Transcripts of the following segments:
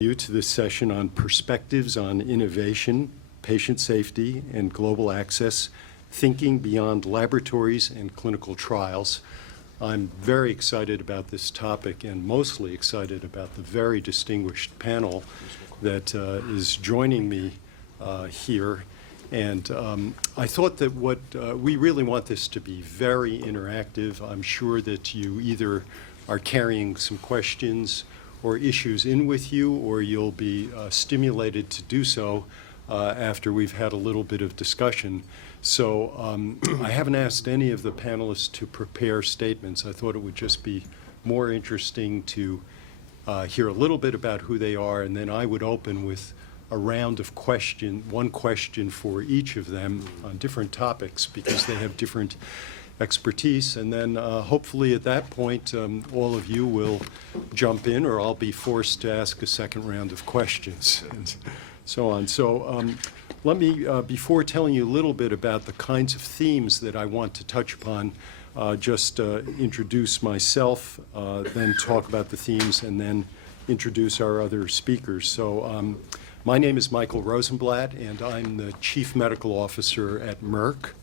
You to this session on perspectives on innovation, patient safety, and global access, thinking beyond laboratories and clinical trials. I'm very excited about this topic and mostly excited about the very distinguished panel that is joining me here. And I thought that we really want this to be very interactive. I'm sure that you either are carrying some questions or issues in with you, or you'll be stimulated to do so after we've had a little bit of discussion. So I haven't asked any of the panelists to prepare statements. I thought it would just be more interesting to hear a little bit about who they are, and then I would open with a round of one question for each of them on different topics because they have different expertise, and then hopefully at that point all of you will jump in, or I'll be forced to ask a second round of questions and so on. So let me, before telling you a little bit about the kinds of themes that I want to touch upon, just introduce myself, then talk about the themes, and then introduce our other speakers. So my name is Michael Rosenblatt, and I'm the Chief Medical Officer at Merck.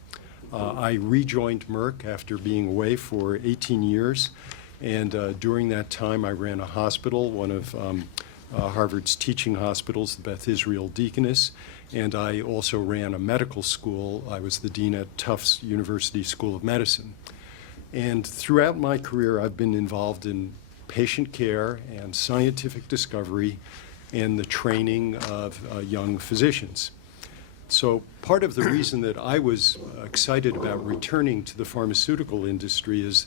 I rejoined Merck after being away for 18 years, and during that time I ran a hospital, one of Harvard's teaching hospitals, the Beth Israel Deaconess, and I also ran a medical school. I was the dean at Tufts University School of Medicine. And throughout my career I've been involved in patient care and scientific discovery and the training of young physicians. So part of the reason that I was excited about returning to the pharmaceutical industry is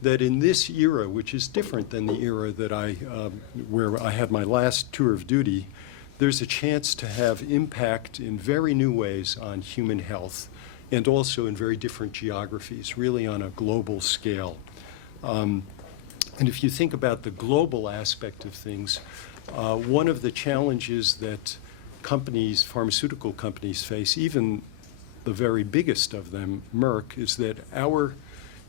that in this era, which is different than the era that where I had my last tour of duty, there's a chance to have impact in very new ways on human health and also in very different geographies, really on a global scale. And if you think about the global aspect of things, one of the challenges that pharmaceutical companies face, even the very biggest of them, Merck, is that our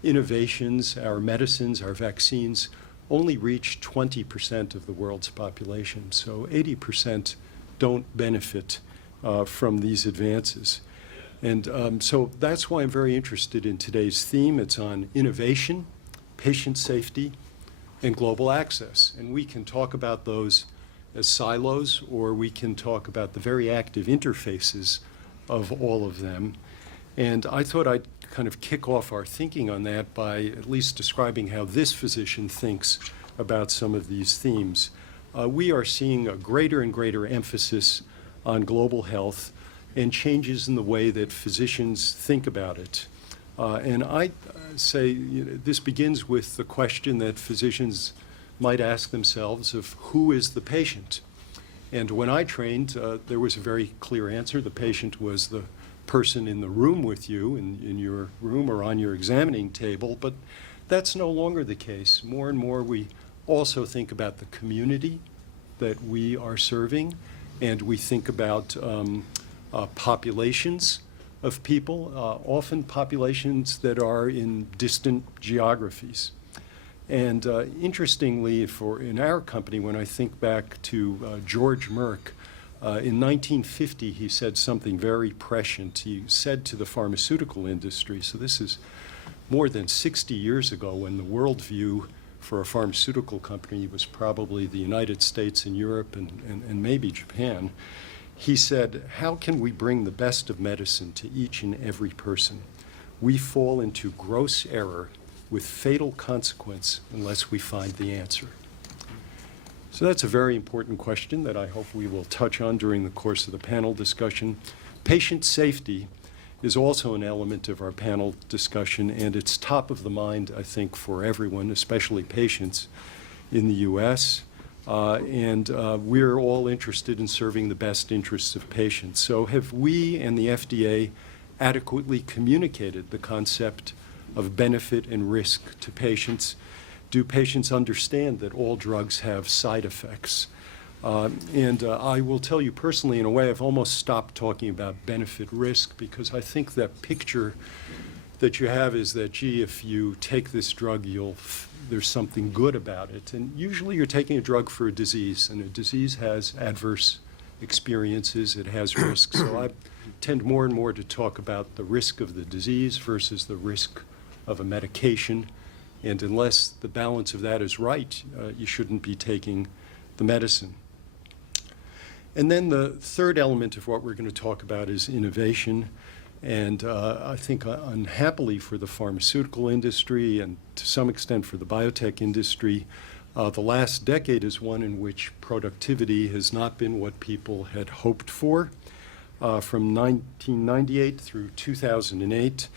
innovations, our medicines, our vaccines only reach 20% of the world's population. So 80% don't benefit from these advances. And so that's why I'm very interested in today's theme. It's on innovation, patient safety, and global access. And we can talk about those as silos, or we can talk about the very active interfaces of all of them. And I thought I'd kind of kick off our thinking on that by at least describing how this physician thinks about some of these themes. We are seeing a greater and greater emphasis on global health and changes in the way that physicians think about it. And I say this begins with the question that physicians might ask themselves of who is the patient. And when I trained, there was a very clear answer. The patient was the person in the room with you, in your room or on your examining table, but that's no longer the case. More and more we also think about the community that we are serving, and we think about populations of people, often populations that are in distant geographies. And interestingly, in our company, when I think back to George Merck, in 1950, he said something very prescient. He said to the pharmaceutical industry, so this is more than 60 years ago, when the worldview for a pharmaceutical company was probably the United States and Europe and maybe Japan. He said, how can we bring the best of medicine to each and every person? We fall into gross error with fatal consequence unless we find the answer. So that's a very important question that I hope we will touch on during the course of the panel discussion. Patient safety is also an element of our panel discussion, and it's top of the mind, I think, for everyone, especially patients in the US. We're all interested in serving the best interests of patients. So have we and the FDA adequately communicated the concept of benefit and risk to patients? Do patients understand that all drugs have side effects? I will tell you personally, in a way, I've almost stopped talking about benefit risk because I think that picture that you have is that, gee, if you take this drug, there's something good about it. And usually you're taking a drug for a disease, and a disease has adverse experiences, it has risks. So I tend more and more to talk about the risk of the disease versus the risk of a medication. And unless the balance of that is right, you shouldn't be taking the medicine. And then the third element of what we're going to talk about is innovation. And I think unhappily for the pharmaceutical industry and to some extent for the biotech industry, the last decade is one in which productivity has not been what people had hoped for. From 1998 through 2008,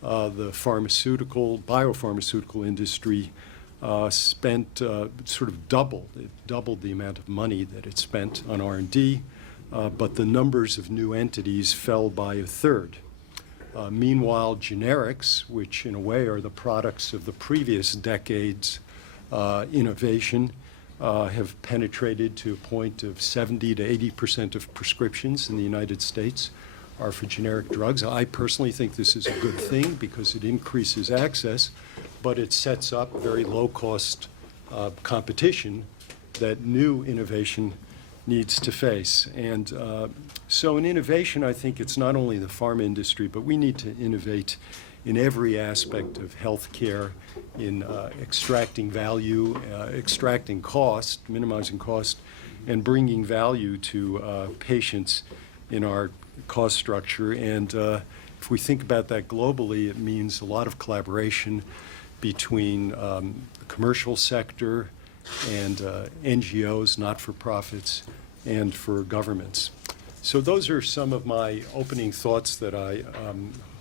the biopharmaceutical industry spent sort of doubled the amount of money that it spent on R&D, but the numbers of new entities fell by a third. Meanwhile, generics, which in a way are the products of the previous decade's innovation, have penetrated to a point of 70 to 80% of prescriptions in the United States are for generic drugs. I personally think this is a good thing because it increases access, but it sets up very low-cost competition that new innovation needs to face. And so in innovation, I think it's not only the pharma industry, but we need to innovate in every aspect of healthcare, in extracting value, extracting cost, minimizing cost, and bringing value to patients in our cost structure. And if we think about that globally, it means a lot of collaboration between the commercial sector and NGOs, not-for-profits, and for governments. So those are some of my opening thoughts that I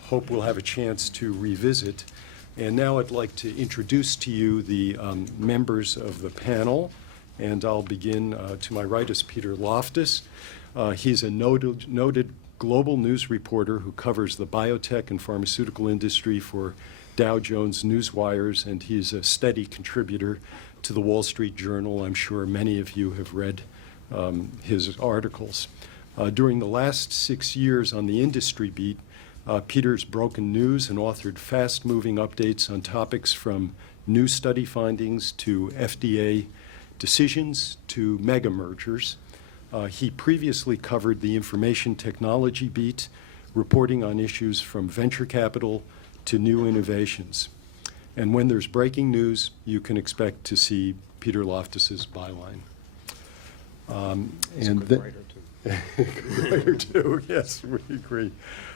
hope we'll have a chance to revisit. And now I'd like to introduce to you the members of the panel. And I'll begin to my right is Peter Loftus. He's a noted global news reporter who covers the biotech and pharmaceutical industry for Dow Jones Newswires, and he's a steady contributor to the Wall Street Journal. I'm sure many of you have read his articles. During the last 6 years on the industry beat, Peter's broken news and authored fast-moving updates on topics from new study findings to FDA decisions to mega mergers. He previously covered the information technology beat, reporting on issues from venture capital to new innovations. And when there's breaking news, you can expect to see Peter Loftus's byline. He's a good writer, too. Writer, too, yes, we agree.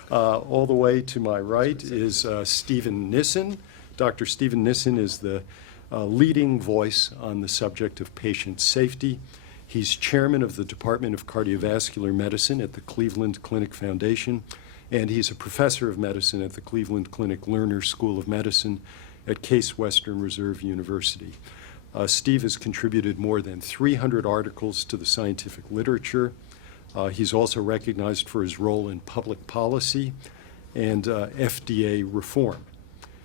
All the way to my right is Stephen Nissen. Dr. Stephen Nissen is the leading voice on the subject of patient safety. He's chairman of the Department of Cardiovascular Medicine at the Cleveland Clinic Foundation, and he's a professor of medicine at the Cleveland Clinic Lerner School of Medicine at Case Western Reserve University. Steve has contributed more than 300 articles to the scientific literature. He's also recognized for his role in public policy and FDA reform.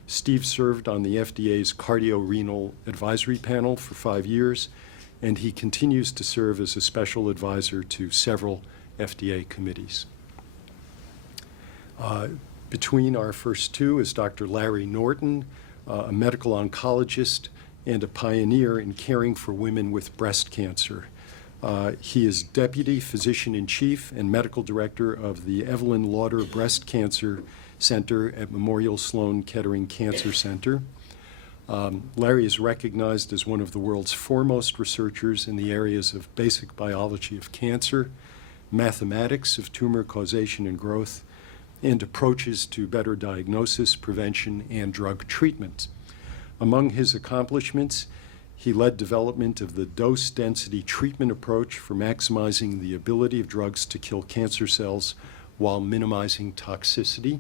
Steve served on the FDA's Cardiorenal Advisory Panel for 5 years, and he continues to serve as a special advisor to several FDA committees. Between our first two is Dr. Larry Norton, a medical oncologist and a pioneer in caring for women with breast cancer. He is Deputy Physician-in-Chief and Medical Director of the Evelyn Lauder Breast Cancer Center at Memorial Sloan-Kettering Cancer Center. Larry is recognized as one of the world's foremost researchers in the areas of basic biology of cancer, mathematics of tumor causation and growth, and approaches to better diagnosis, prevention, and drug treatment. Among his accomplishments, he led development of the dose density treatment approach for maximizing the ability of drugs to kill cancer cells while minimizing toxicity.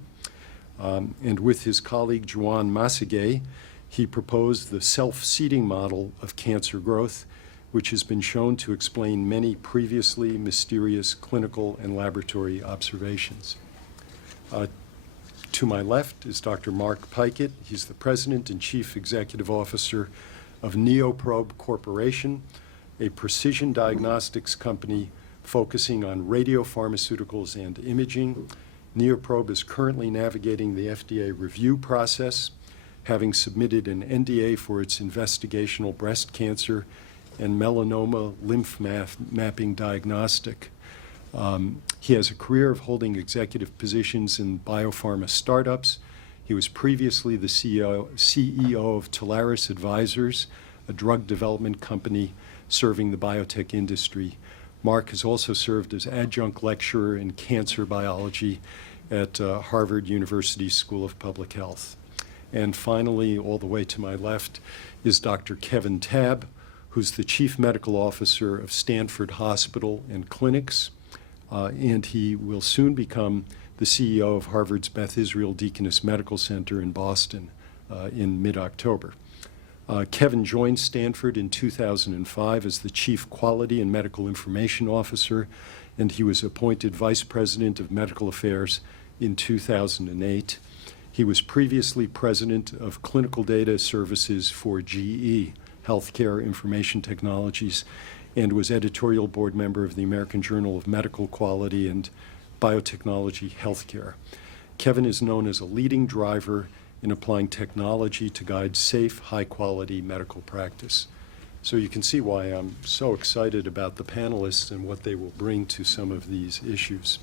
And with his colleague Juan Masagué, he proposed the self-seeding model of cancer growth, which has been shown to explain many previously mysterious clinical and laboratory observations. To my left is Dr. Mark Pykett. He's the President and Chief Executive Officer of Neoprobe Corporation, a precision diagnostics company focusing on radiopharmaceuticals and imaging. Neoprobe is currently navigating the FDA review process, having submitted an NDA for its investigational breast cancer and melanoma lymph mapping diagnostic. He has a career of holding executive positions in biopharma startups. He was previously the CEO of Telaris Advisors, a drug development company serving the biotech industry. Mark has also served as adjunct lecturer in cancer biology at Harvard University School of Public Health. And finally, all the way to my left, is Dr. Kevin Tabb, who's the Chief Medical Officer of Stanford Hospital and Clinics, and he will soon become the CEO of Harvard's Beth Israel Deaconess Medical Center in Boston in mid-October. Kevin joined Stanford in 2005 as the Chief Quality and Medical Information Officer, and he was appointed Vice President of Medical Affairs in 2008. He was previously President of Clinical Data Services for GE, Healthcare Information Technologies, and was editorial board member of the American Journal of Medical Quality and Biotechnology Healthcare. Kevin is known as a leading driver in applying technology to guide safe, high-quality medical practice. So you can see why I'm so excited about the panelists and what they will bring to some of these issues.